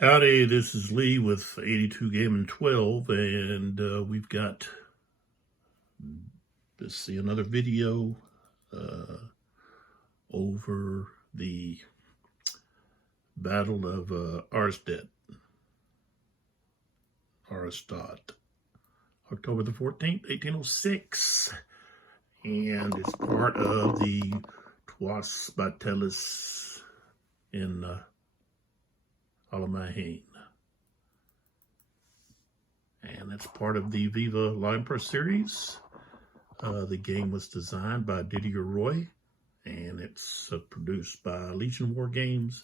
Howdy, this is Lee with 82 Game and 12, and we've got, let's see, another video over the Battle of Auerstaedt, October the 14th, 1806, and it's part of the Trois Batailles in Allemagne. And it's part of the Viva L'Empereur series. The game was designed by Didier Rouy, and it's produced by Legion Wargames,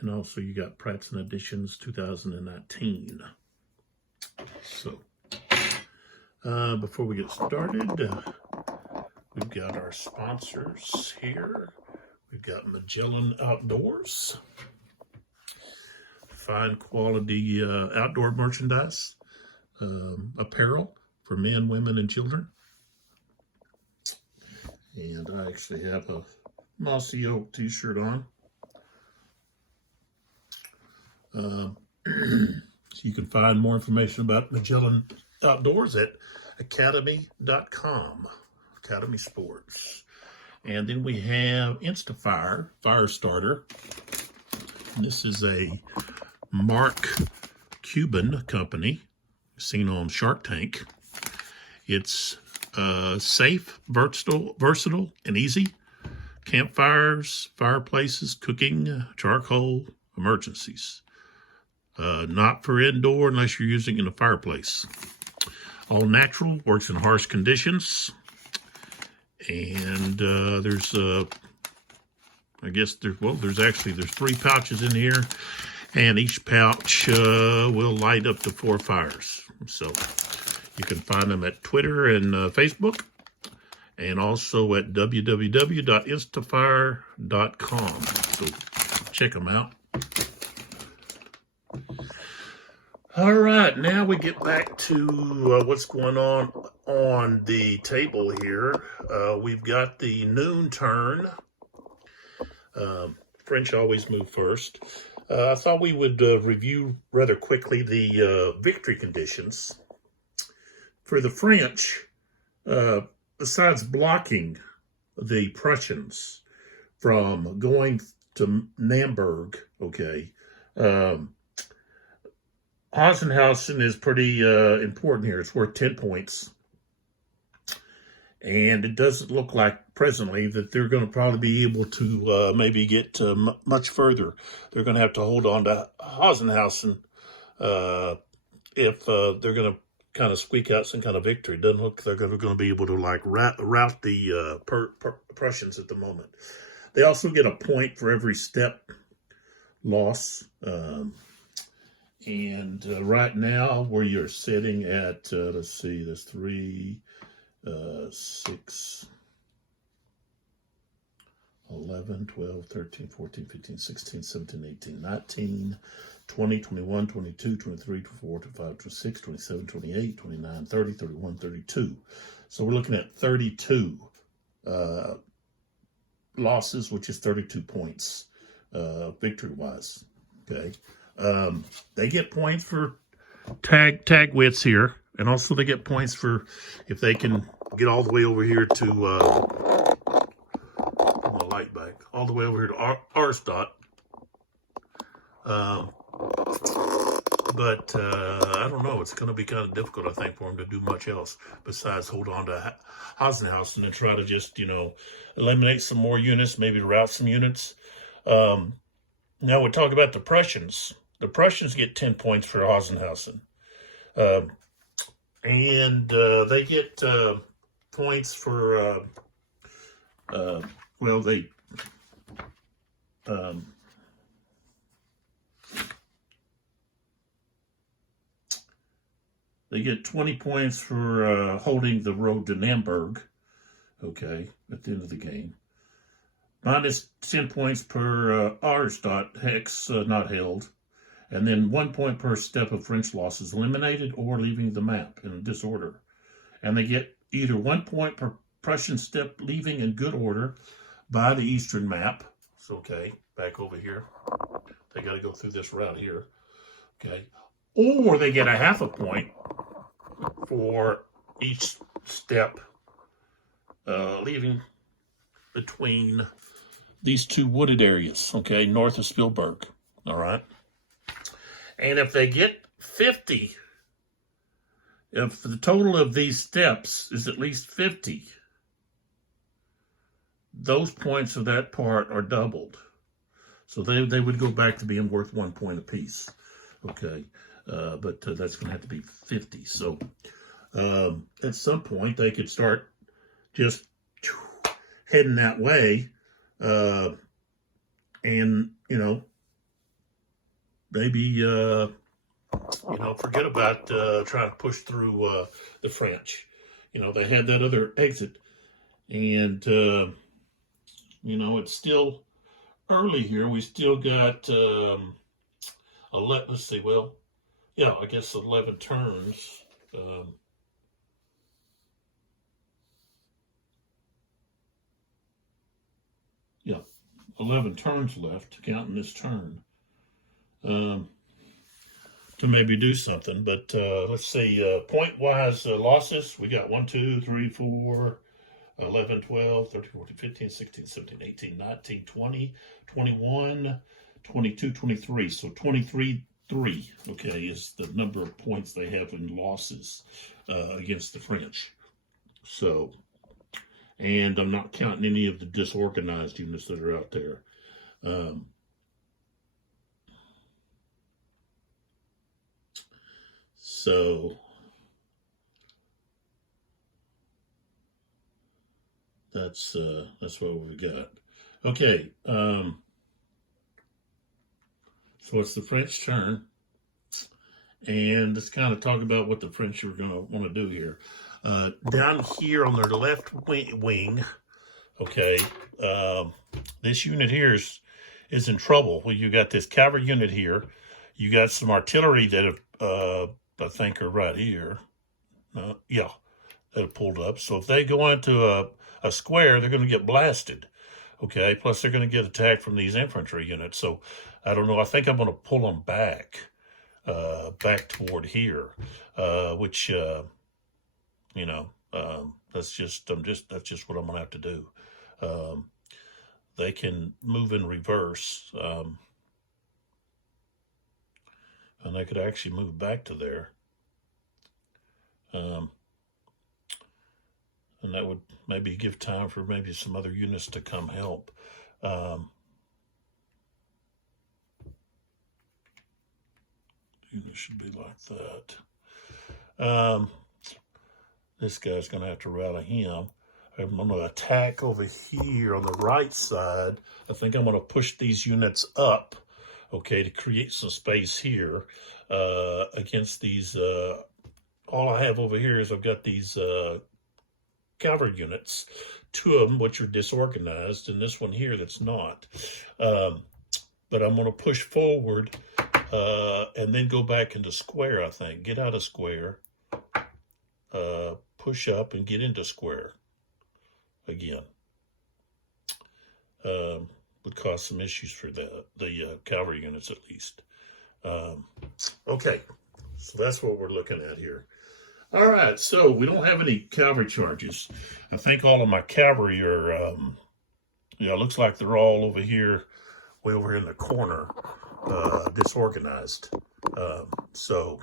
and also you got Pratzen Editions 2019. So, before we get started, we've got our sponsors here. We've got Magellan Outdoors. Fine quality outdoor merchandise, apparel for men, women, and children. And I actually have a Mossy Oak t-shirt on. You can find more information about Magellan Outdoors at academy.com, Academy Sports. And then we have Instafire Fire Starter. This is a Mark Cuban company, seen on Shark Tank. It's safe, versatile, and easy. Campfires, fireplaces, cooking, charcoal, emergencies. Not for indoor unless you're using it in a fireplace. All natural, works in harsh conditions. And there's three pouches in here. And each pouch will light up to 4 fires. So you can find them at Twitter and Facebook, and also at www.instafire.com. So check them out. All right, now we get back to what's going on the table here. We've got the noon turn. French always move first. I thought we would review rather quickly the victory conditions. For the French, besides blocking the Prussians from going to Namberg, Hosenhausen is pretty important here. It's worth 10 points. And it doesn't look like presently that they're going to probably be able to maybe get much further. They're going to have to hold on to Hosenhausen if they're going to kind of squeak out some kind of victory. It doesn't look like they're going to be able to like rout the Prussians at the moment. They also get a point for every step loss. And right now, where you're sitting at, let's see, there's 3, 6, 11, 12, 13, 14, 15, 16, 17, 18, 19, 20, 21, 22, 23, 24, 25, 26, 27, 28, 29, 30, 31, 32. So we're looking at 32 losses, which is 32 points victory-wise. Okay. They get points for tag wits here. And also they get points for if they can get all the way over here to, my light back, all the way over here to Auerstaedt. But I don't know. It's going to be kind of difficult, I think, for them to do much else besides hold on to Hosenhausen and try to just, eliminate some more units, maybe rout some units. Now we talk about the Prussians. The Prussians get 10 points for Hosenhausen. And they get points for, they get 20 points for holding the road to Namberg, at the end of the game. Minus 10 points per Auerstaedt hex not held. And then 1 point per step of French losses eliminated or leaving the map in disorder. And they get either 1 point per Prussian step leaving in good order by the eastern map. So, back over here. They got to go through this route here. Okay. Or they get a half a point for each step leaving between these two wooded areas, okay, north of Spielberg, all right? And if they get 50, if the total of these steps is at least 50, those points of that part are doubled. So they would go back to being worth 1 point apiece, okay? But that's going to have to be 50. So at some point, they could start just heading that way, and, you know, maybe, forget about trying to push through the French. You know, they had that other exit, and, it's still early here. We still got, let's see, well, yeah, I guess 11 turns. Yeah, 11 turns left, counting this turn, to maybe do something. But let's see, point-wise losses, we got 1, 2, 3, 4, 11, 12, 13, 14, 15, 16, 17, 18, 19, 20, 21, 22, 23. So 23, 3, okay, is the number of points they have in losses against the French. So, and I'm not counting any of the disorganized units that are out there. So that's what we've got. Okay, so it's the French turn, and let's kind of talk about what the French are going to want to do here. Down here on their left wing, okay, this unit here is in trouble. Well, you got this cavalry unit here. You got some artillery that have, I think, are right here. Yeah, that have pulled up. So if they go into a square, they're going to get blasted. Okay, plus they're going to get attacked from these infantry units. So I don't know. I think I'm going to pull them back toward here, which that's just what I'm going to have to do. They can move in reverse, and they could actually move back to there. And that would maybe give time for maybe some other units to come help. Unit should be like that. This guy's going to have to rally him. I'm going to attack over here on the right side. I think I'm going to push these units up, okay, to create some space here against these. All I have over here is I've got these cavalry units, 2 of them which are disorganized, and this one here that's not. But I'm going to push forward and then go back into square, I think. Get out of square, push up, and get into square again. Would cause some issues for the cavalry units at least. Okay, so that's what we're looking at here. All right, so we don't have any cavalry charges. I think all of my cavalry are, looks like they're all over here, way over here in the corner, disorganized. So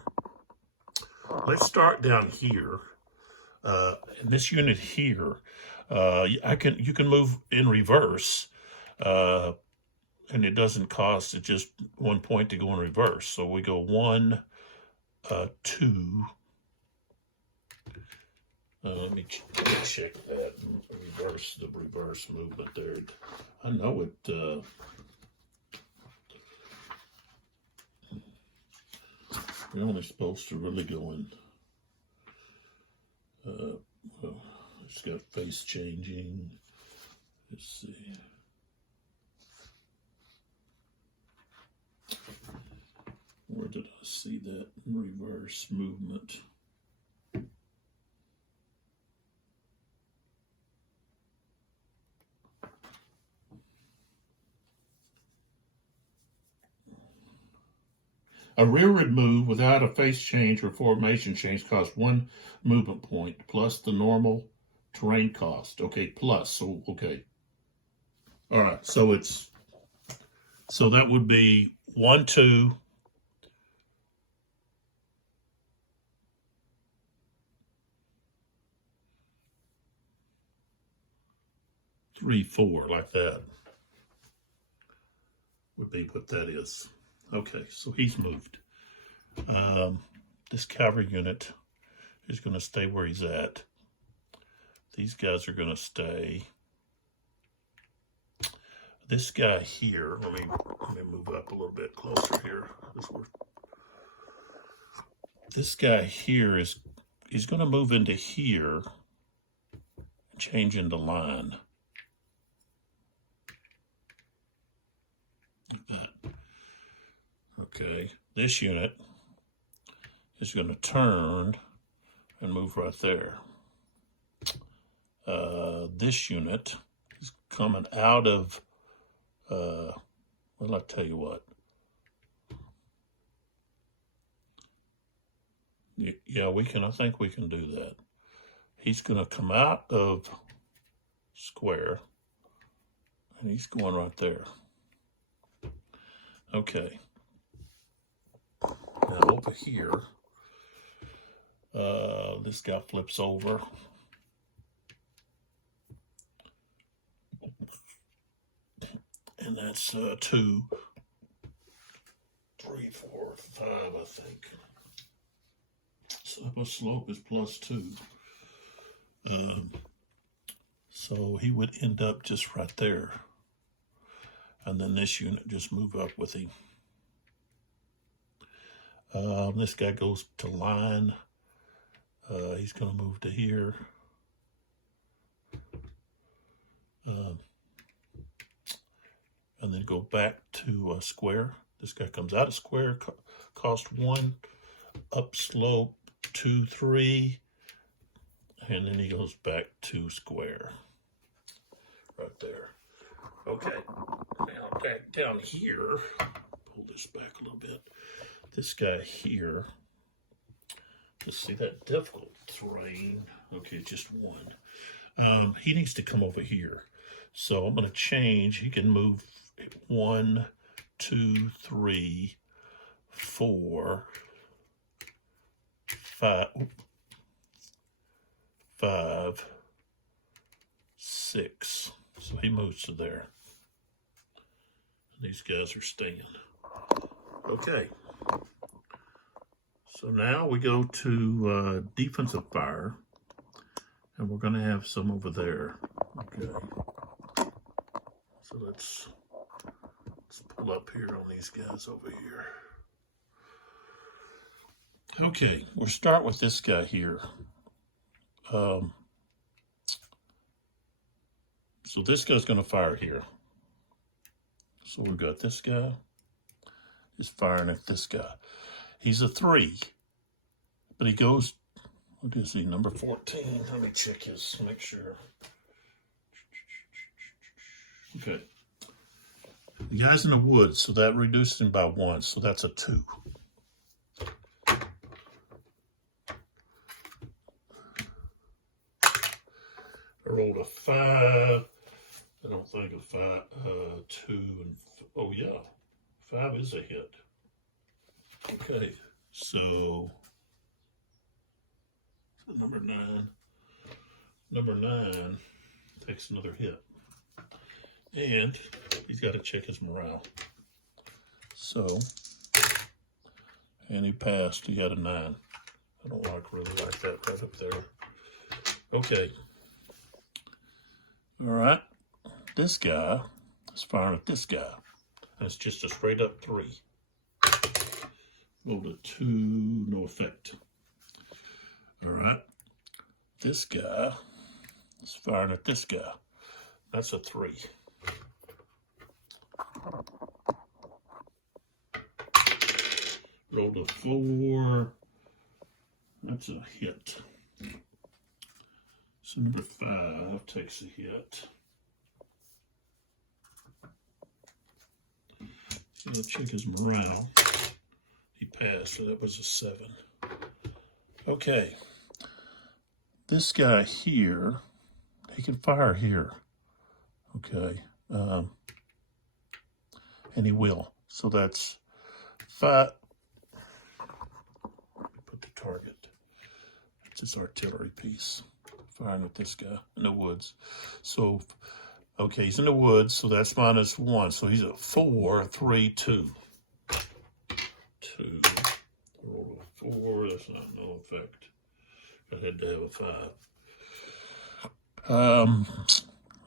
let's start down here. In this unit here, you can move in reverse, and it doesn't cost it just 1 point to go in reverse. So we go 1, 2. Let me check that reverse movement there. I know it. We're only supposed to really go in. Well, it's got face changing. Let's see. Where did I see that reverse movement? A rearward move without a face change or formation change costs 1 movement point plus the normal terrain cost. Okay, plus. So okay. All right. So that would be 1, 2. 3, 4, like that. Would be what that is. Okay, so he's moved. This cavalry unit is going to stay where he's at. These guys are going to stay. This guy here, let me move up a little bit closer here. This guy here he's going to move into here, change into line. Like that. Okay, this unit is going to turn and move right there. This unit is coming out of, well, I'll tell you what. Yeah, I think we can do that. He's going to come out of square, and he's going right there. Okay. Now over here, this guy flips over. And that's 2, 3, 4, 5, I think. So the slope is +2. So he would end up just right there. And then this unit just move up with him. This guy goes to line. He's going to move to here. And then go back to square. This guy comes out of square, cost 1, up slope 2, 3, and then he goes back to square. Right there. Okay, now back down here, pull this back a little bit. This guy here, let's see that difficult terrain. Okay, just 1. He needs to come over here. So I'm going to change. He can move 1, 2, 3, 4, 5, 6. So he moves to there. These guys are staying. Okay. So now we go to defensive fire, and we're going to have some over there. Okay. So let's pull up here on these guys over here. Okay, we'll start with this guy here. So this guy's going to fire here. So we've got this guy is firing at this guy. He's a 3, but he goes, what is he, number 14? Let me check his, make sure. Okay. The guy's in the woods, so that reduces him by 1, so that's a 2. I rolled a 5. I don't think a 5, 2, and, oh yeah, 5 is a hit. Okay, so number 9 takes another hit. And he's got to check his morale. So, and he passed, he had a 9. I don't really like that right up there. Okay. All right. This guy is firing at this guy. And it's just a straight up 3. Rolled a 2, no effect. All right. This guy is firing at this guy. That's a 3. Rolled a 4. That's a hit. So number 5 takes a hit. So I'll check his morale. He passed, so that was a 7. Okay. This guy here, he can fire here. Okay. And he will. So that's 5. Put the target. It's his artillery piece. Firing at this guy in the woods. So, okay, he's in the woods, so that's -1. So he's at 4, 3, 2. 2. Roll a 4. That's not no effect. I had to have a 5.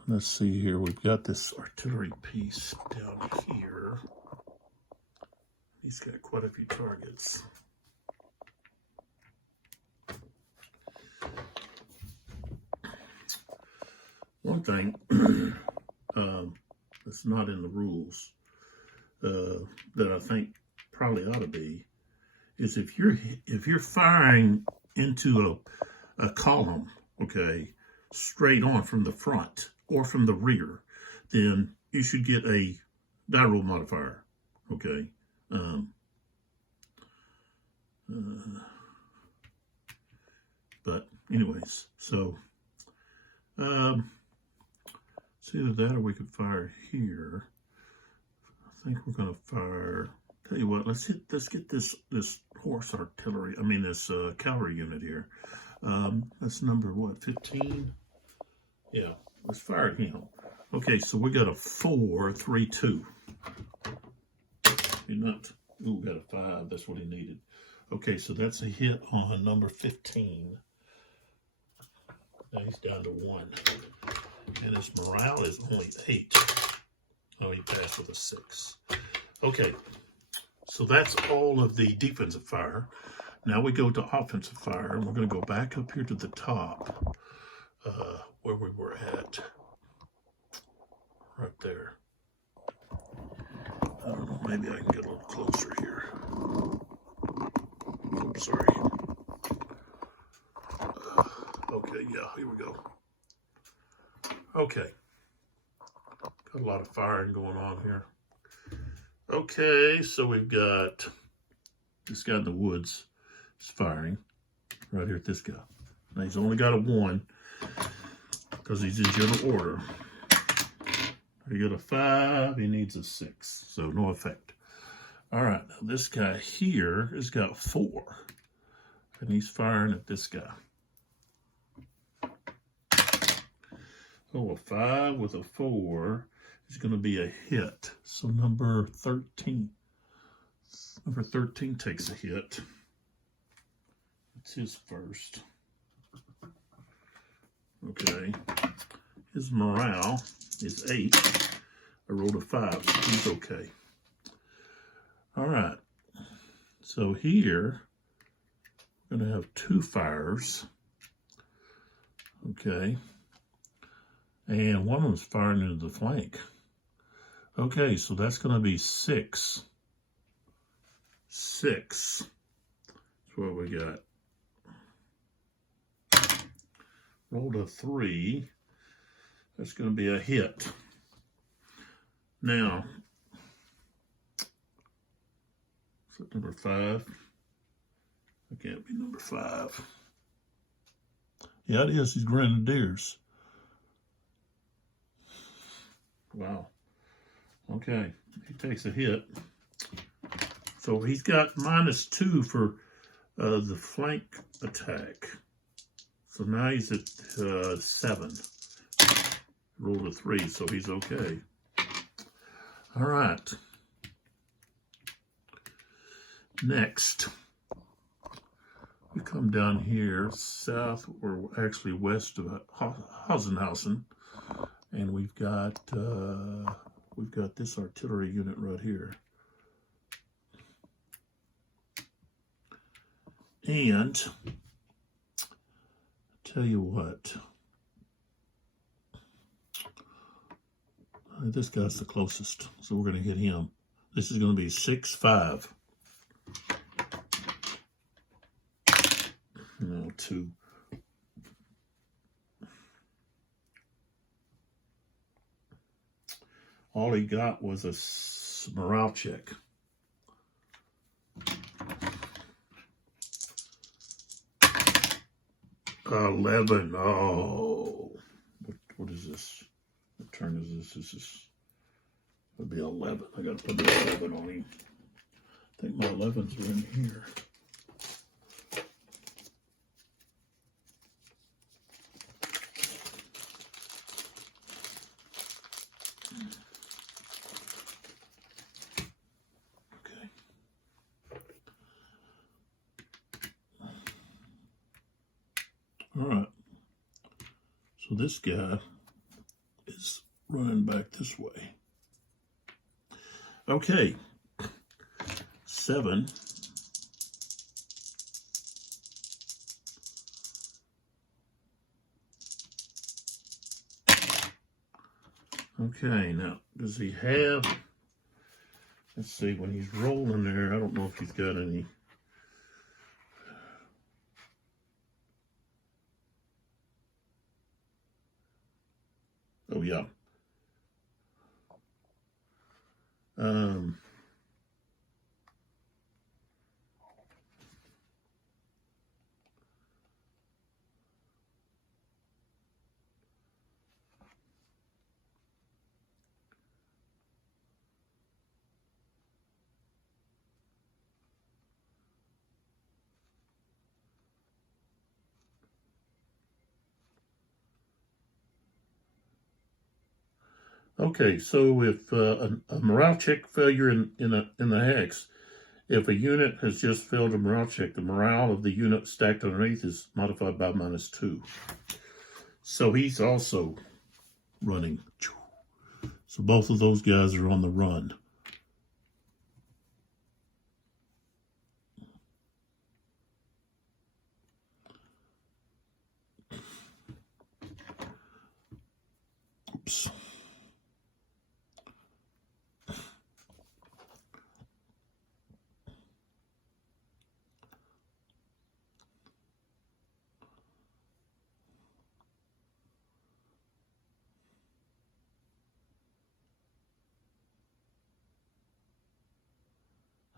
Let's see here. We've got this artillery piece down here. He's got quite a few targets. One thing that's not in the rules that I think probably ought to be is if you're firing into a column, okay, straight on from the front or from the rear, then you should get a die roll modifier, okay. But anyways, so it's either that or we could fire here. I think we're gonna fire. Tell you what, let's get this horse artillery. I mean this cavalry unit here. That's number what, 15? Yeah, let's fire him. Okay, so we got a 4, 3, 2. You're not. Ooh, got a 5. That's what he needed. Okay, so that's a hit on number 15. Now he's down to 1. And his morale is only 8. Oh, he passed with a 6. Okay, so that's all of the defensive fire. Now we go to offensive fire, and we're going to go back up here to the top where we were at. Right there. I don't know, maybe I can get a little closer here. Oops, sorry. Okay, yeah, here we go. Okay. Got a lot of firing going on here. Okay, so we've got this guy in the woods is firing right here at this guy. Now he's only got a 1 because he's in general order. He got a 5, he needs a 6, so no effect. All right, now this guy here has got 4, and he's firing at this guy. Oh, a 5 with a 4 is going to be a hit. So number 13. Number 13 takes a hit. It's his first. Okay. His morale is 8. I rolled a 5, so he's okay. All right. So here, we're going to have 2 fires. Okay. And one of them's firing into the flank. Okay, so that's going to be 6. 6. That's what we got. Rolled a 3. That's going to be a hit. Now, is that number 5? It can't be number 5. Yeah, it is. He's Grenadiers. Wow. Okay, he takes a hit. So he's got -2 for the flank attack. So now he's at 7. Rolled a 3, so he's okay. All right. Next, we come down here south, or actually west of Hausenhausen, and we've got this artillery unit right here. And tell you what, this guy's the closest, so we're going to hit him. This is going to be 6-5. No, 2. All he got was a morale check. 11. Oh, what is this? What turn is this? This is, would be 11. I got to put the 11 on him. I think my 11s are in here. All right, so this guy is running back this way. Okay, 7. Okay, now, does he have, let's see, when he's rolling there, I don't know if he's got any. Oh, yeah. Okay, so if a morale check failure in the hex, if a unit has just failed a morale check, the morale of the unit stacked underneath is modified by -2. So he's also running. So both of those guys are on the run. Oops.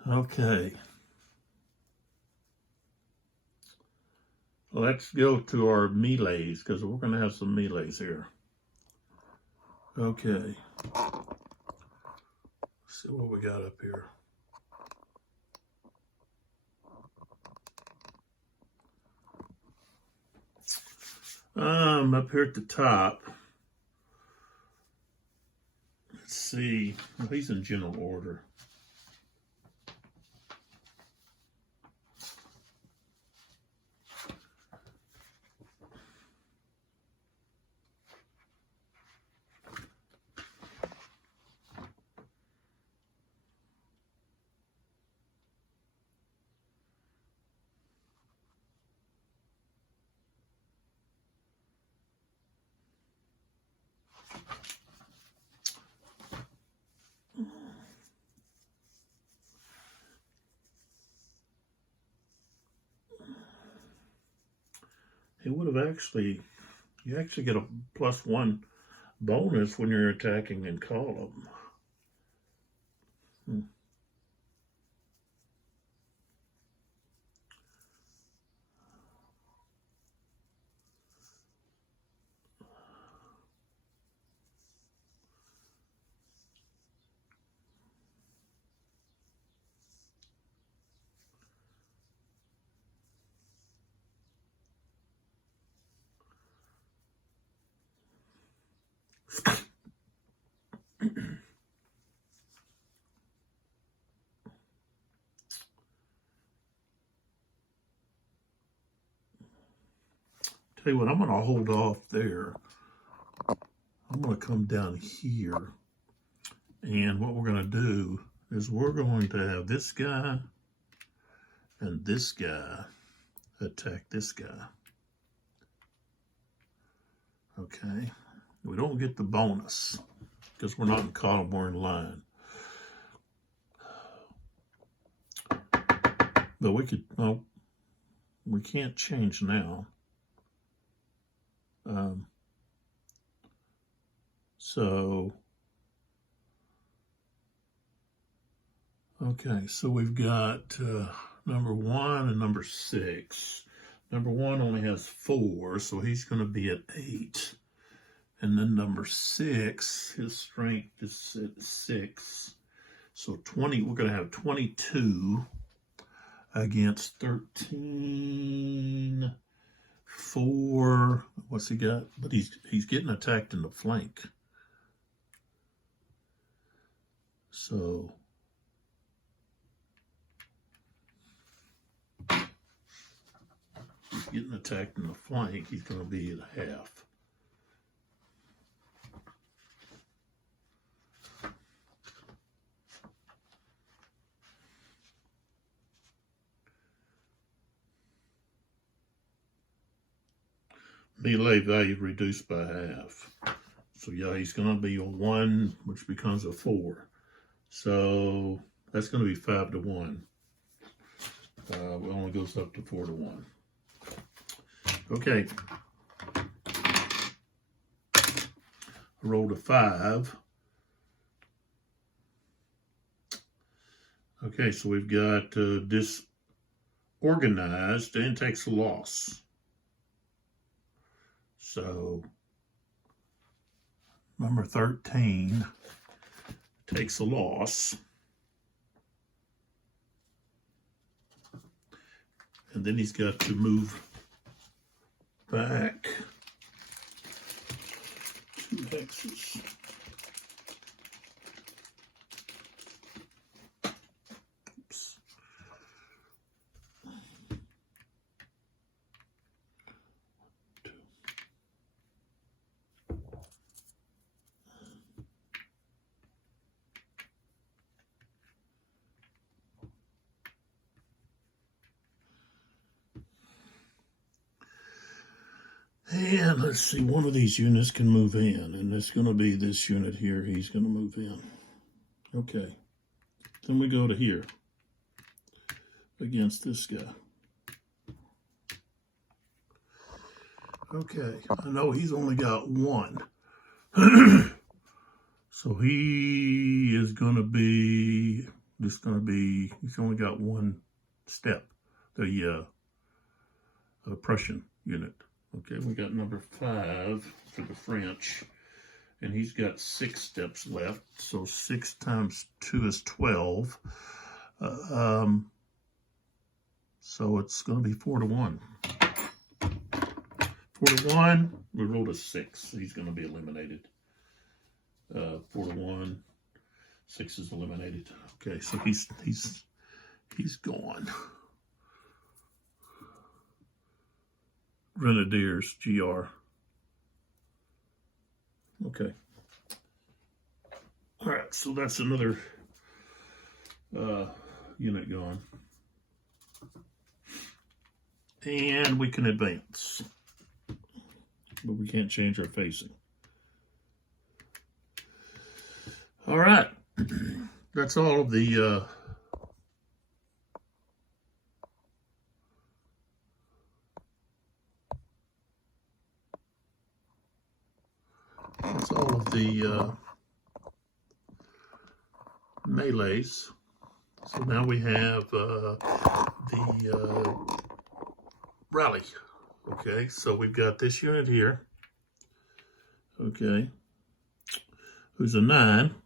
Okay. Let's go to our melees, because we're going to have some melees here. Okay. Let's see what we got up here. Up here at the top. Let's see. Well, he's in general order. It would have actually, you actually get a +1 bonus when you're attacking in column. Tell you what, I'm going to hold off there. I'm going to come down here. And what we're going to do is we're going to have this guy and this guy attack this guy. Okay. We don't get the bonus because we're not in column, we're in line. But we could, well, we can't change now. Okay, so we've got number 1 and number 6. Number 1 only has 4, so he's going to be at 8. And then number 6, his strength is at 6. So 20, we're going to have 22 against 13, 4. What's he got? But he's getting attacked in the flank. So he's getting attacked in the flank. He's going to be at half. Melee value reduced by half. So yeah, he's going to be a 1, which becomes a 4. So that's going to be 5 to 1. It only goes up to 4 to 1. Okay. I rolled a 5. Okay, so we've got disorganized and takes a loss. So number 13 takes a loss. And then he's got to move back 2 hexes. Oops. And let's see, one of these units can move in, and it's going to be this unit here. He's going to move in. Okay. Then we go to here against this guy. Okay. I know he's only got 1. So he is going to be, he's only got 1 step, the Prussian unit. Okay, we got number 5 for the French, and he's got 6 steps left. So 6 times 2 is 12. So it's going to be 4 to 1. 4 to 1. We rolled a 6. So he's going to be eliminated. 4 to 1. 6 is eliminated. Okay, so he's gone. Grenadiers, GR. Okay. All right, so that's another unit gone. And we can advance. But we can't change our facing. All right. That's all of the melees. So now we have the rally. Okay, so we've got this unit here. Okay, who's a 9,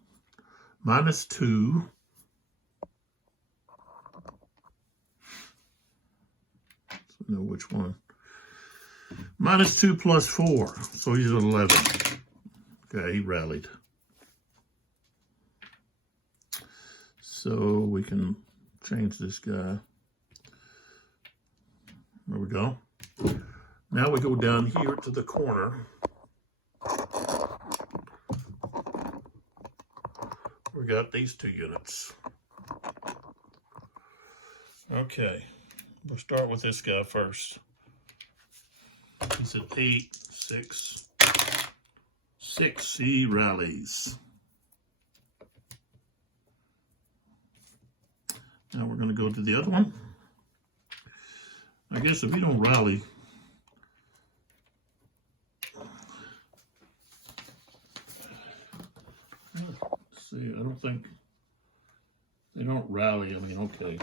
-2. So know which one. -2 plus 4, so he's at 11. Okay, he rallied. So we can change this guy. There we go. Now we go down here to the corner. We got these 2 units. Okay, we'll start with this guy first. He's at 8, 6. 6, he rallies. Now we're going to go to the other one. I guess if you don't rally, let's see, I don't think they don't rally. I mean, okay.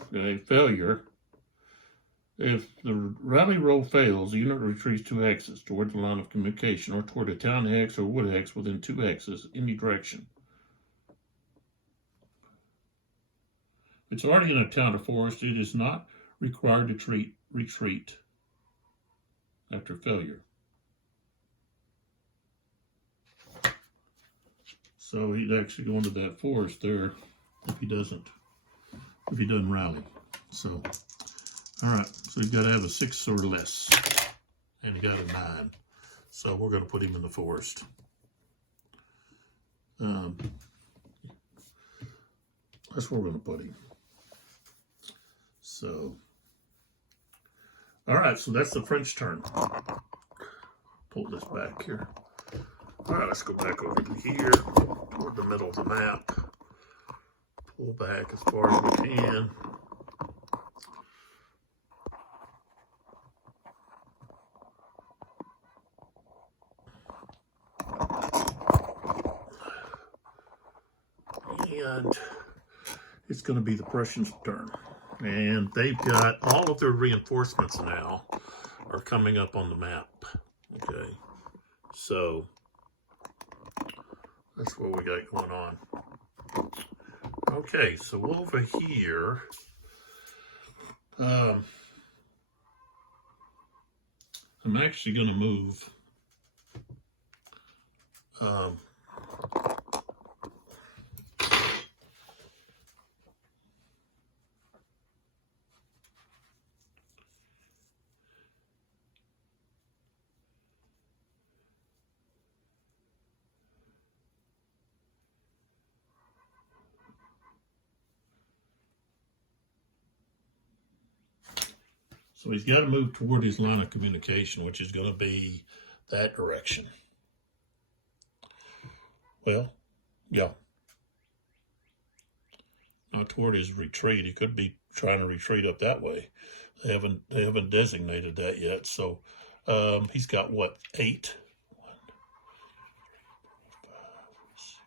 Okay, failure. If the rally roll fails, the unit retreats 2 hexes toward the line of communication or toward a town hex or wood hex within 2 hexes, any direction. If it's already in a town or forest, it is not required to retreat after failure. So he'd actually go into that forest there if he doesn't rally. So, all right, so he's got to have a 6 or less, and he got a 9. So we're going to put him in the forest. That's where we're going to put him. So, all right, so that's the French turn. Pull this back here. All right, let's go back over to here, toward the middle of the map. Pull back as far as we can. And it's going to be the Prussians' turn. And they've got all of their reinforcements now are coming up on the map. Okay, so that's what we got going on. Okay, so over here, I'm actually going to move so he's got to move toward his line of communication, which is going to be that direction. Well, yeah. Not toward his retreat. He could be trying to retreat up that way. They haven't designated that yet. So he's got what, 8? 1, 2,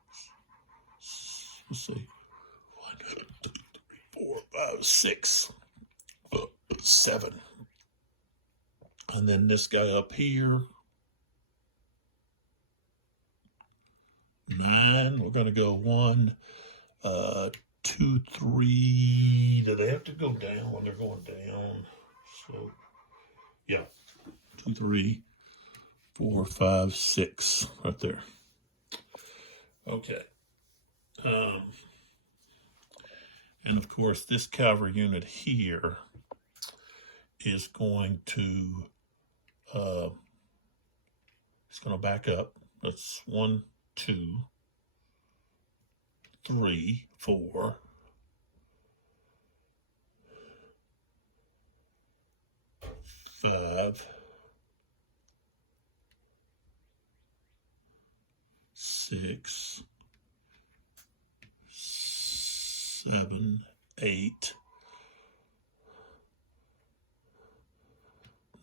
3, 4, 5, 6. Let's see. 1, 2, 3, 4, 5, 6, 7. And then this guy up here, 9. We're going to go 1, 2, 3. Do they have to go down when they're going down? So, yeah, 2, 3, 4, 5, 6, right there. Okay. And of course, this cavalry unit here is going to, it's going to back up. That's 1, 2, 3, 4, 5, 6, 7, 8,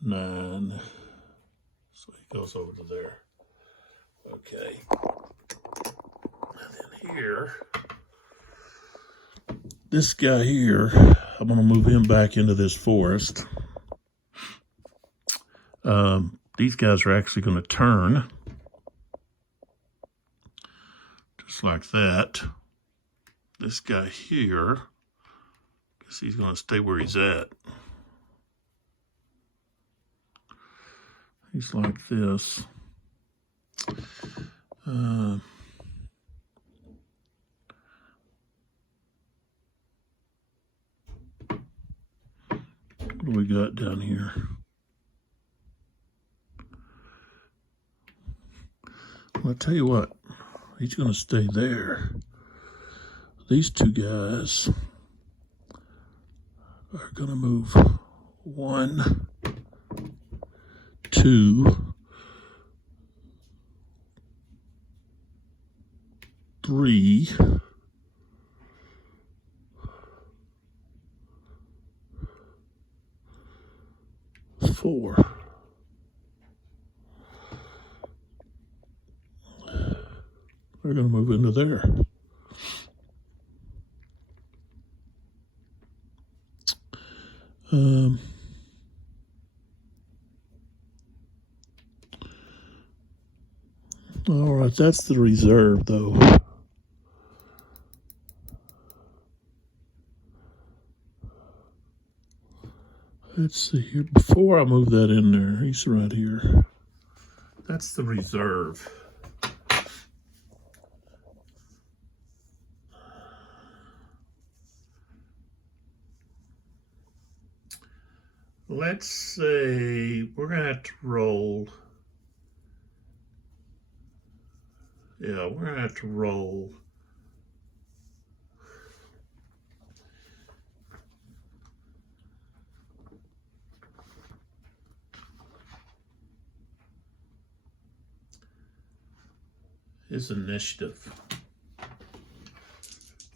9. So he goes over to there. Okay. And then here, this guy here, I'm going to move him back into this forest. These guys are actually going to turn. Just like that. This guy here, guess he's going to stay where he's at. He's like this. What do we got down here? Well, I'll tell you what, he's going to stay there. These two guys are going to move 1, 2, 3, 4. They're going to move into there. right, that's the reserve, though. Let's see here. Before I move that in there, he's right here. That's the reserve. Let's say we're going to have to roll. Yeah, we're going to have to roll. His initiative.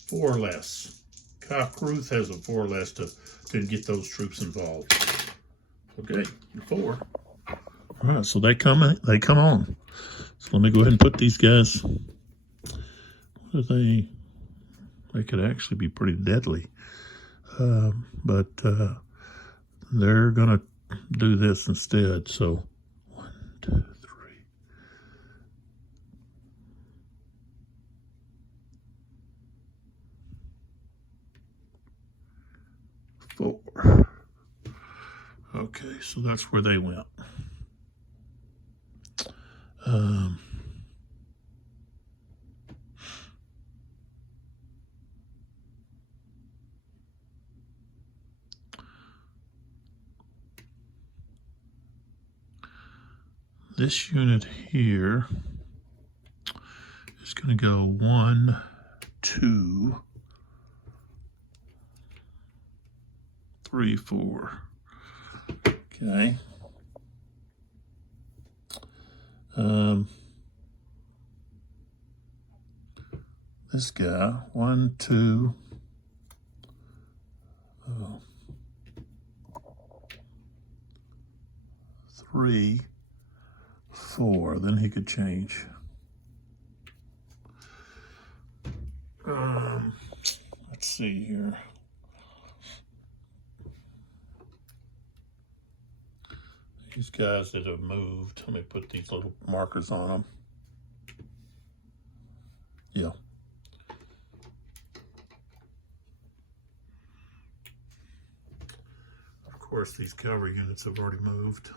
4 or less. Ruth has a 4 or less to get those troops involved. Okay, 4. All right, so they come on. So let me go ahead and put these guys. What are they? They could actually be pretty deadly, but they're gonna do this instead. So 1, 2, 3. 4. Okay, so that's where they went. This unit here is going to go 1, 2, 3, 4. Okay. This guy, 1, 2, 3, 4. Then he could change. Let's see here. These guys that have moved, let me put these little markers on them. Yeah. Of course, these cavalry units have already moved.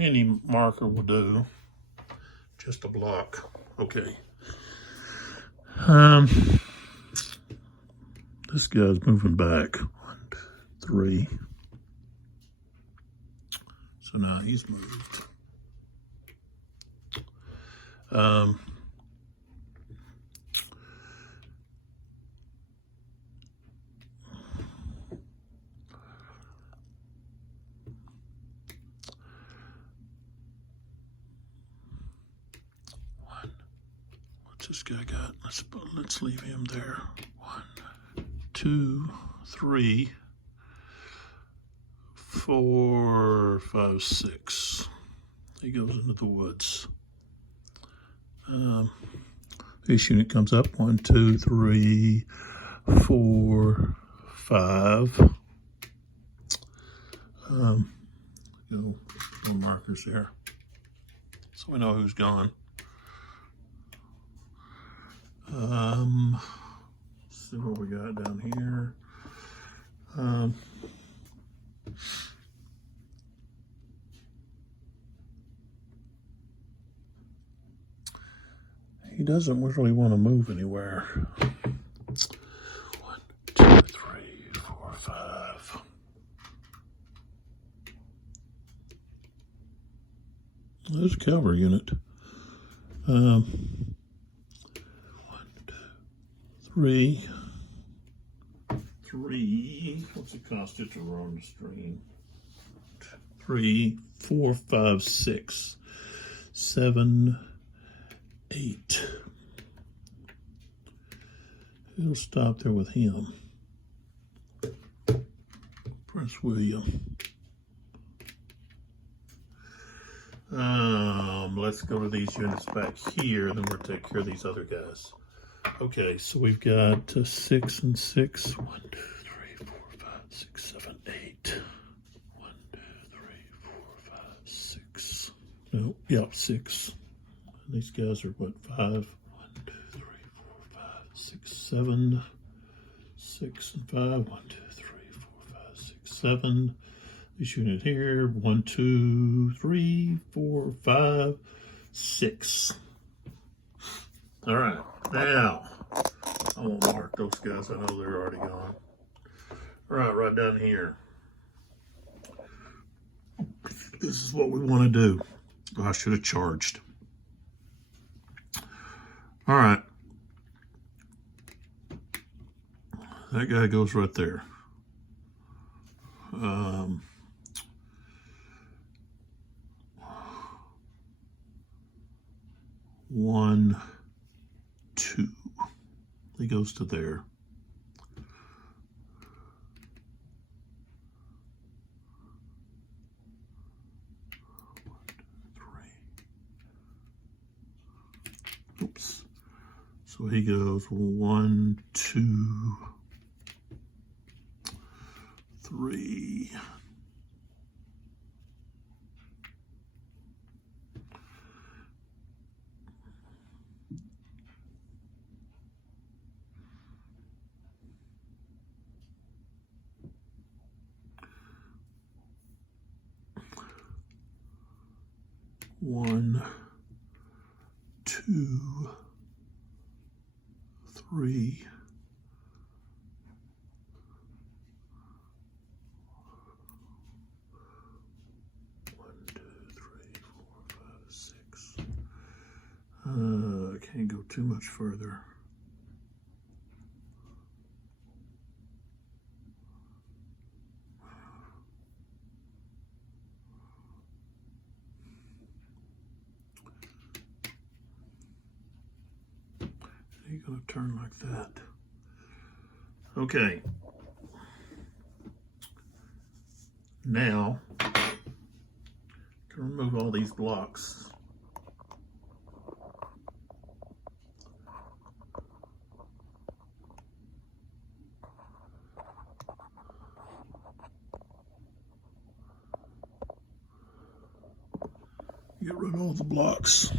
Any marker will do. Just a block. Okay. This guy's moving back. 1, 2, 3. So now he's moved. This guy got, let's leave him there. 1, 2, 3, 4, 5, 6. He goes into the woods. This unit comes up. 1, 2, 3, 4, 5. No markers there, so we know who's gone. Let's see what we got down here. He doesn't really want to move anywhere. 1, 2, 3, 4, 5. There's a cavalry unit. 1, 2, 3. 3. What's it cost it to run the stream? 3, 4, 5, 6, 7, 8. It'll stop there with him. Prince William. Let's go to these units back here, then we'll take care of these other guys. Okay, so we've got 6 and 6. 1, 2, 3, 4, 5, 6, 7, 8. 1, 2, 3, 4, 5, 6. No, yep, 6. And these guys are what, 5? 1, 2, 3, 4, 5, 6, 7. 6 and 5. 1, 2, 3, 4, 5, 6, 7. This unit here, 1, 2, 3, 4, 5, 6. All right, now I won't mark those guys. I know they're already gone. All right down here. This is what we want to do. I should have charged. All right. That guy goes right there. 1, 2. He goes to there. 1, 2, 3. Oops. So he goes 1, 2, 3. One, 2, 3. 1, 2, 3, 4, 5, 6. I can't go too much further. You're going to turn like that. Okay. Now, I'm going to remove all these blocks. Get rid of all the blocks.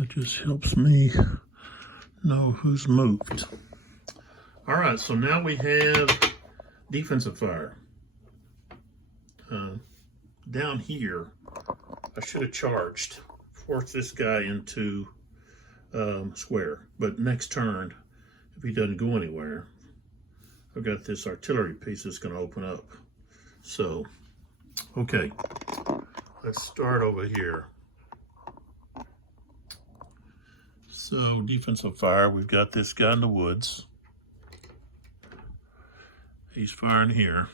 It just helps me know who's moved. All right, so now we have defensive fire. Down here, I should have charged, forced this guy into square. But next turn, if he doesn't go anywhere, I've got this artillery piece that's going to open up. So, okay, let's start over here. So, defensive fire, we've got this guy in the woods. He's firing here.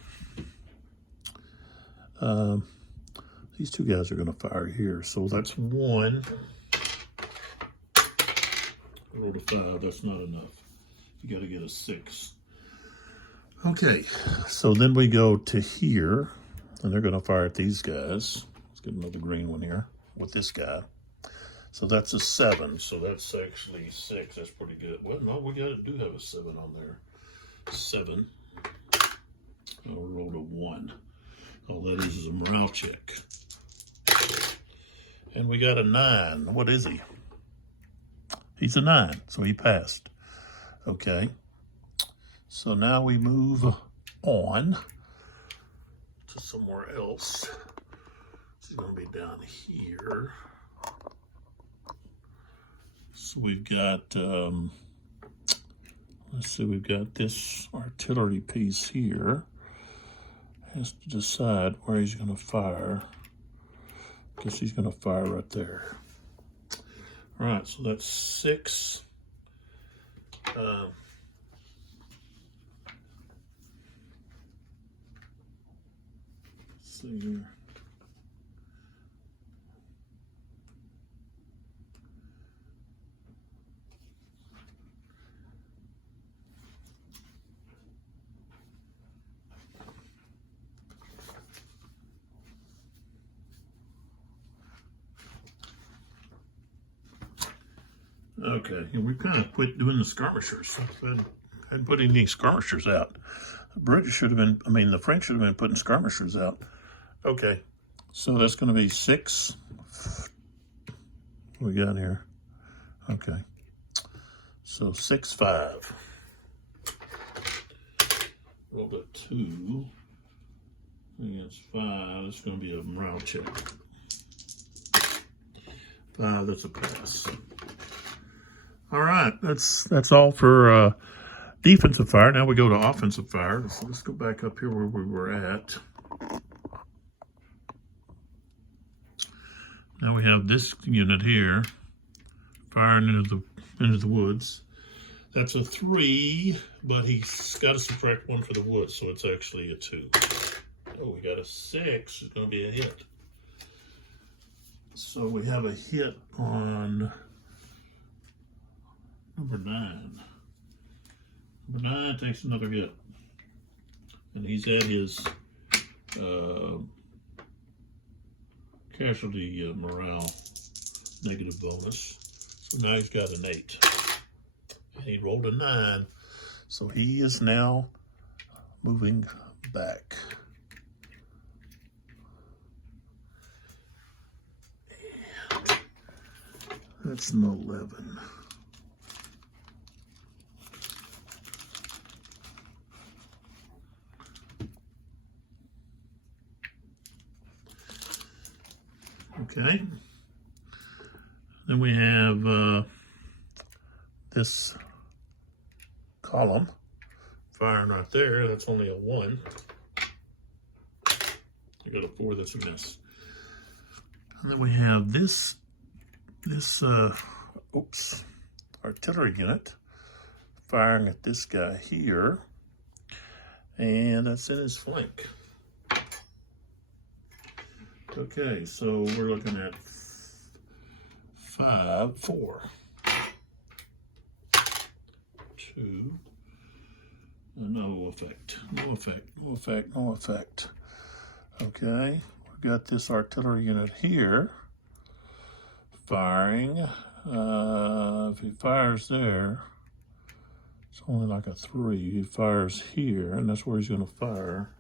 These two guys are going to fire here. So that's 1. Roll to 5, that's not enough. You got to get a 6. Okay, so then we go to here, and they're going to fire at these guys. Let's get another green one here with this guy. So that's a 7, so that's actually 6. That's pretty good. Well, no, we do have a 7 on there. 7. I'll roll to 1. All that is a morale check. And we got a 9. What is he? He's a 9, so he passed. Okay. So now we move on to somewhere else. This is going to be down here. So we've got, let's see, we've got this artillery piece here. Has to decide where he's going to fire. Guess he's going to fire right there. All right, so that's 6. see here. Okay, and we kind of quit doing the skirmishers. Hadn't put any skirmishers out. The British should have been, I mean, the French should have been putting skirmishers out. Okay, so that's going to be 6. What we got here? Okay, so 6, 5. Rolled a 2 against 5. It's going to be a morale check. 5, that's a pass. All right, that's all for defensive fire. Now we go to offensive fire. So let's go back up here where we were at. Now we have this unit here, firing into the woods. That's a 3, but he's got to subtract 1 for the woods, so it's actually a 2. Oh, we got a 6. It's going to be a hit. So we have a hit on number 9. Number 9 takes another hit. And he's at his casualty morale negative bonus. So now he's got an 8. And he rolled a 9. So he is now moving back. And that's an 11. Okay, then we have this column firing right there. That's only a 1. I got a 4. That's a miss. And then we have this artillery unit firing at this guy here, and that's in his flank. Okay, so we're looking at 5, 4, 2, no effect, no effect, no effect, no effect. Okay, we've got this artillery unit here firing. If he fires there, it's only like a 3. He fires here, and that's where he's going to fire.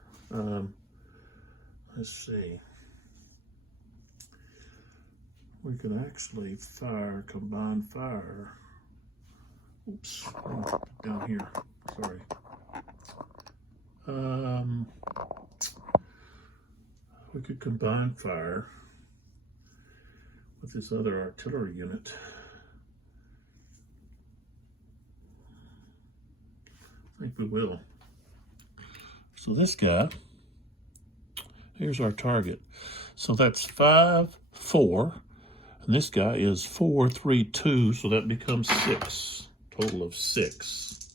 Let's see. We could actually fire, combine fire. Oops, down here, sorry. We could combine fire with this other artillery unit. I think we will. So this guy, here's our target. So that's 5, 4. And this guy is 4, 3, 2, so that becomes 6. Total of 6.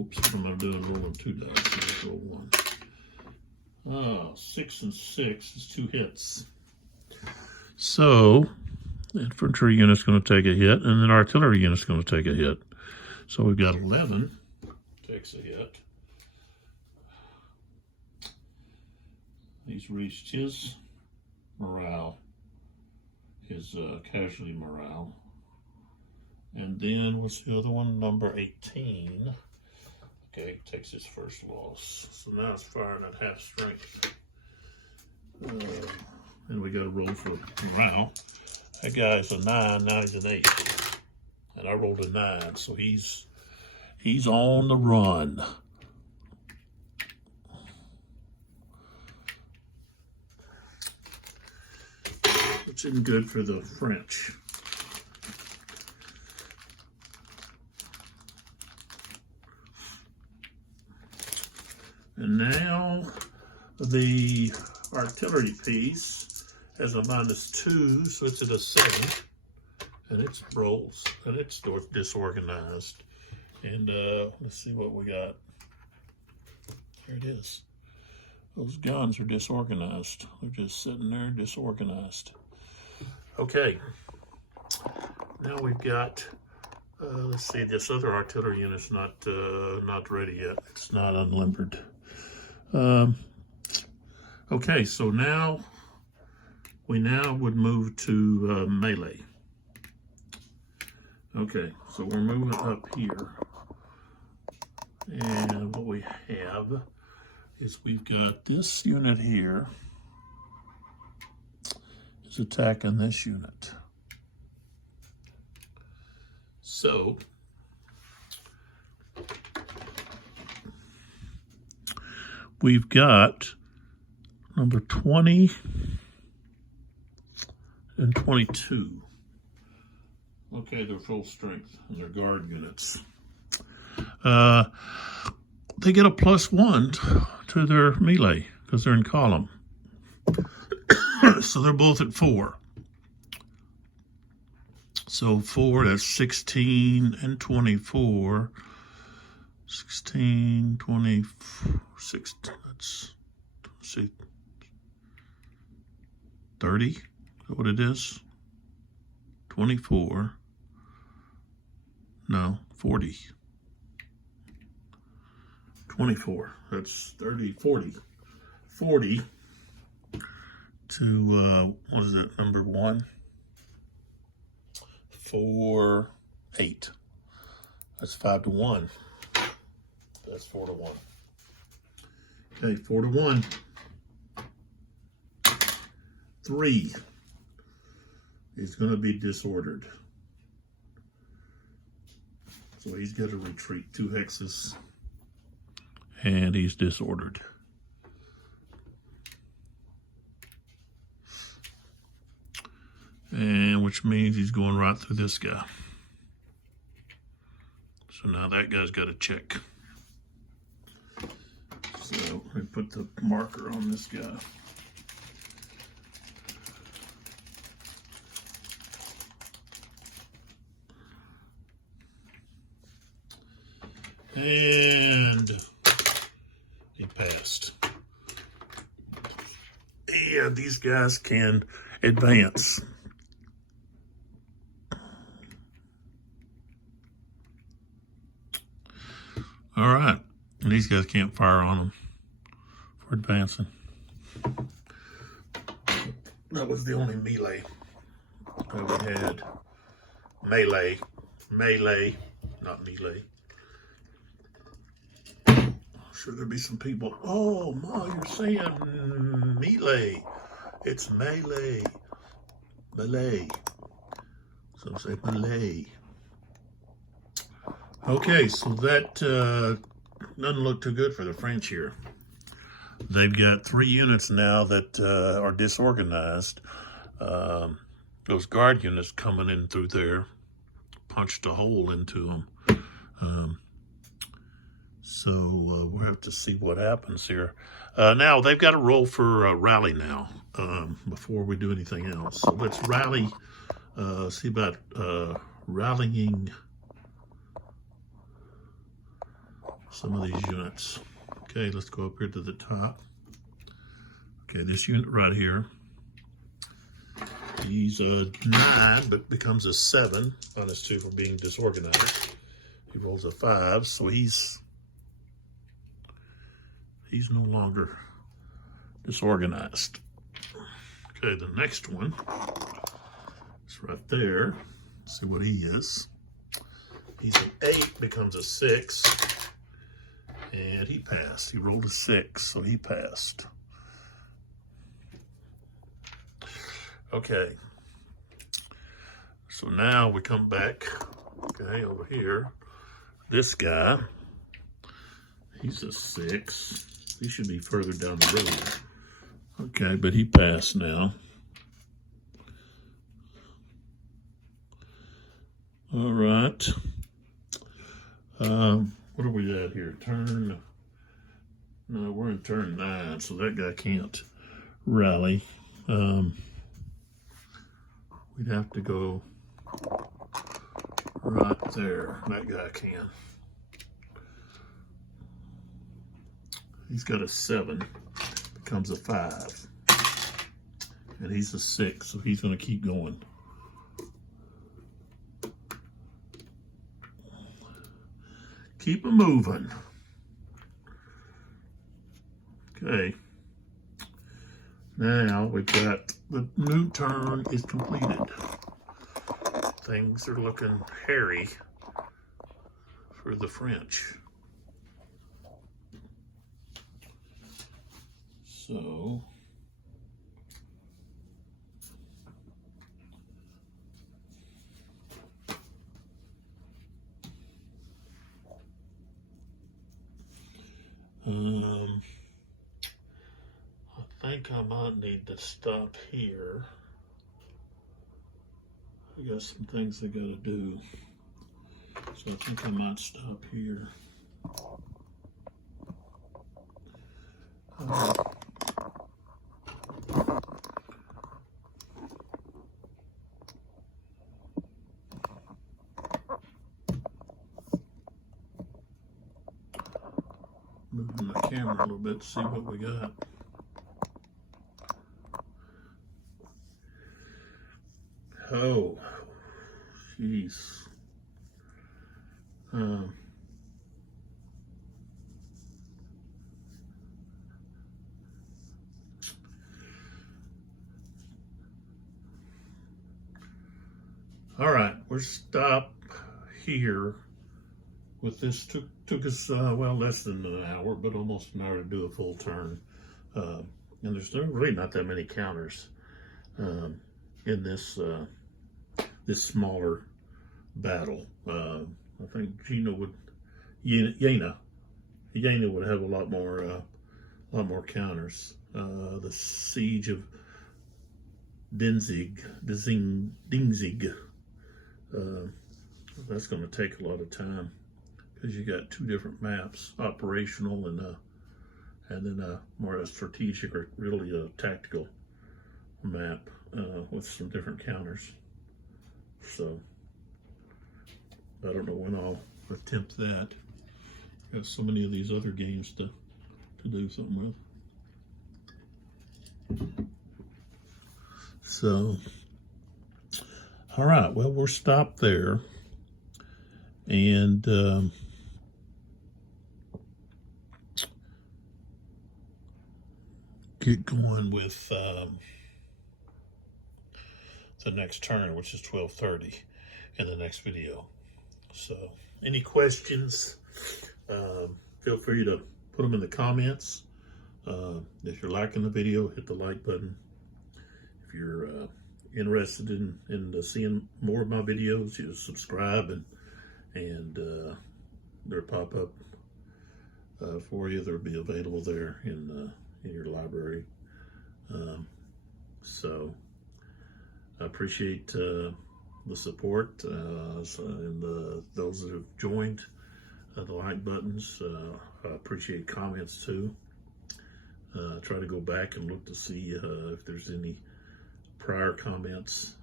Oops, what am I doing? Rolling 2 dice. Let's roll 1. Oh, 6 and 6 is 2 hits. So, the infantry unit's going to take a hit, and then artillery unit's going to take a hit. So we've got 11 takes a hit. He's reached his morale. His casualty morale. And then what's the other one? Number 18. Okay, takes his first loss. So now it's firing at half strength. And we got to roll for morale. That guy's a 9, now he's an 8. And I rolled a 9, so he's on the run. Which isn't good for the French. And now the artillery piece has a -2, so it's at a 7. And it rolls, and it's disorganized. And let's see what we got. Here it is. Those guns are disorganized. They're just sitting there disorganized. Okay. Now we've got, let's see, this other artillery unit's not ready yet. It's not unlimbered. Okay, so now we would move to melee. Okay, so we're moving up here. And what we have is we've got this unit here is attacking this unit. So we've got number 20 and 22. Okay, they're full strength and they're guard units. They get a +1 to their melee because they're in column. So they're both at 4. So 4, that's 16 and 24. 16, 26, let's see, 30, is that what it is? 24, no, 40. 24, that's 30, 40. 40 to, what is it, number 1? 4, 8. That's 5 to 1. That's 4 to 1. Okay, 4 to 1. 3 is going to be disordered. So he's got to retreat 2 hexes. And he's disordered. And which means he's going right through this guy. So now that guy's got a check. So we put the marker on this guy. And he passed. Yeah, these guys can advance. All right, and these guys can't fire on them for advancing. That was the only melee that we had. Melee, not melee. Sure there'd be some people, oh, Ma, you're saying melee. It's melee. Melee. Some say melee. Okay, so that doesn't look too good for the French here. They've got 3 units now that are disorganized. Those guard units coming in through there punched a hole into them. So we'll have to see what happens here. Now, they've got to roll for rally now before we do anything else. So let's rally, see about rallying some of these units. Okay, let's go up here to the top. Okay, this unit right here. He's a 9, but becomes a 7, -2 for being disorganized. He rolls a 5, so he's no longer disorganized. Okay, the next one is right there. Let's see what he is. He's an 8, becomes a 6, and he passed. He rolled a 6, so he passed. Okay, so now we come back, okay, over here. This guy, he's a 6. He should be further down the road. Okay, but he passed now. All right. What are we at here? No, we're in turn 9, so that guy can't rally. We'd have to go right there. That guy can. He's got a 7. becomes a 5. And he's a 6, so he's going to keep going. Keep them moving. Okay. Now we've got the new turn is completed. Things are looking hairy for the French. So I think I might need to stop here. I got some things I gotta do. So I think I might stop here. Moving the camera a little bit to see what we got. Oh, jeez. All right, we're stopped here with this. Took us, well, less than an hour, but almost an hour to do a full turn. And there's really not that many counters in this this smaller battle. I think Yena would have a lot more counters. The siege of Dinzig. That's going to take a lot of time because you got 2 different maps, operational and then a more strategic or really a tactical map with some different counters. So I don't know when I'll attempt that. Got so many of these other games to do something with. So, all right, well, we're stopped there. And get going with the next turn, which is 12:30 in the next video. So any questions, feel free to put them in the comments. If you're liking the video, hit the like button. If you're interested in seeing more of my videos, you subscribe and they'll pop up for you. They'll be available there in your library. So I appreciate the support and those that have joined, the like buttons. I appreciate comments too. Try to go back and look to see if there's any prior comments.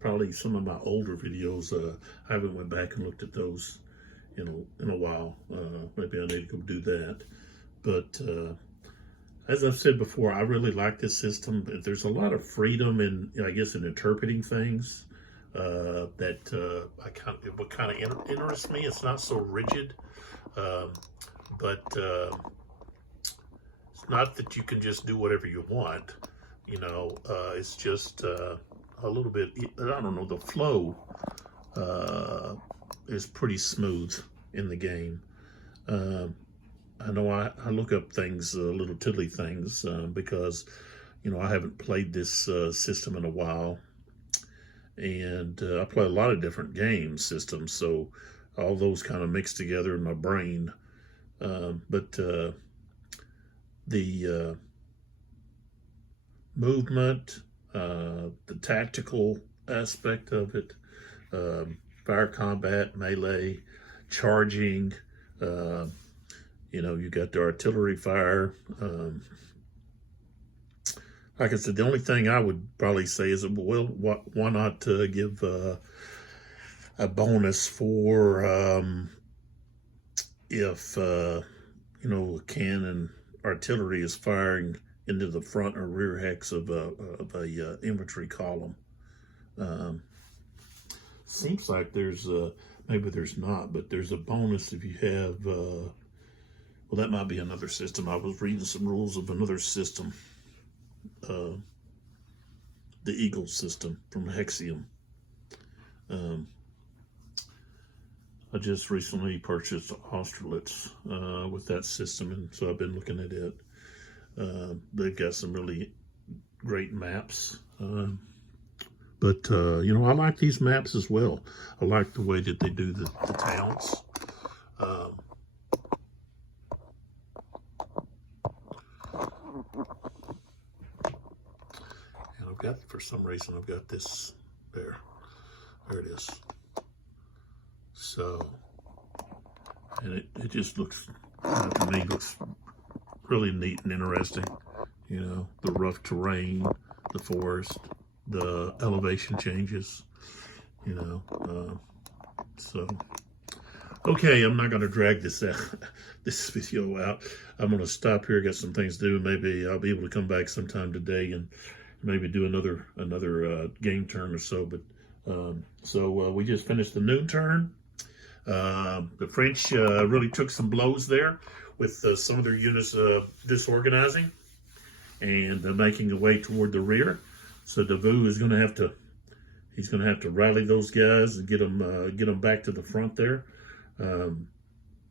Probably some of my older videos, I haven't went back and looked at those in a while. Maybe I need to go do that. But as I've said before, I really like this system. There's a lot of freedom in, I guess, in interpreting things that what kind of interests me. It's not so rigid, but it's not that you can just do whatever you want. You know, it's just a little bit, I don't know, the flow is pretty smooth in the game. I know I look up things, little tiddly things, because, you know, I haven't played this system in a while. And I play a lot of different game systems, so all those kind of mix together in my brain. But the movement, the tactical aspect of it, fire combat, melee, charging, you know, you got the artillery fire. Like I said, the only thing I would probably say is, well, why not give a bonus for if, you know, a cannon artillery is firing into the front or rear hex of a infantry column. Seems like there's maybe there's not, but there's a bonus if you have. Well, that might be another system. I was reading some rules of another system, the Eagle system from Hexium. I just recently purchased Auerstaedt with that system, and so I've been looking at it. They've got some really great maps. But you know, I like these maps as well. I like the way that they do the towns. And I've got, for some reason, I've got this there. There it is. So, and it just looks, to me, looks really neat and interesting. You know, the rough terrain, the forest, the elevation changes, you know. So, okay, I'm not going to drag this this video out. I'm going to stop here. Got some things to do. Maybe I'll be able to come back sometime today and maybe do another game turn or so. But we just finished the noon turn. The French really took some blows there with some of their units disorganizing and making a way toward the rear. So Davout is going to have to, he's going to have to rally those guys and get them back to the front there. Doesn't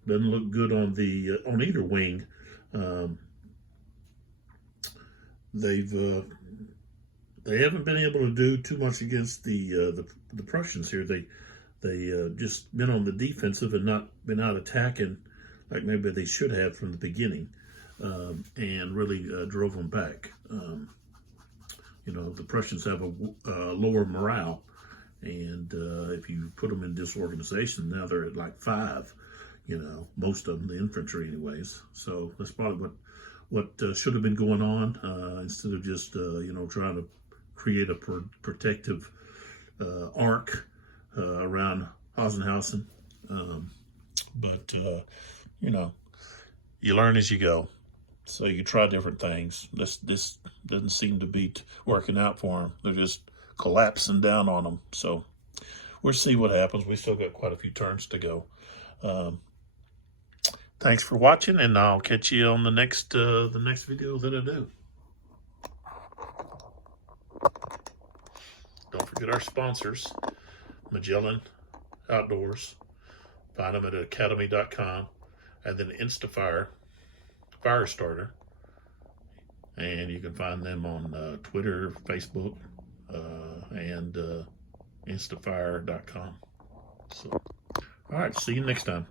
look good on the on either wing. They haven't been able to do too much against the Prussians here. They just been on the defensive and not been out attacking like maybe they should have from the beginning, and really drove them back. You know, the Prussians have a lower morale, and if you put them in disorganization, now they're at like 5, you know, most of them, the infantry anyways. So that's probably what should have been going on, instead of just, you know, trying to create a protective arc around Hausenhausen. But you know, you learn as you go. So you try different things. This doesn't seem to be working out for them. They're just collapsing down on them. So we'll see what happens. We still got quite a few turns to go. Thanks for watching, and I'll catch you on the next video that I do. Don't forget our sponsors, Magellan Outdoors. Find them at academy.com, and then Instafire Fire Starter, and you can find them on Twitter, Facebook, and instafire.com. So, all right, see you next time.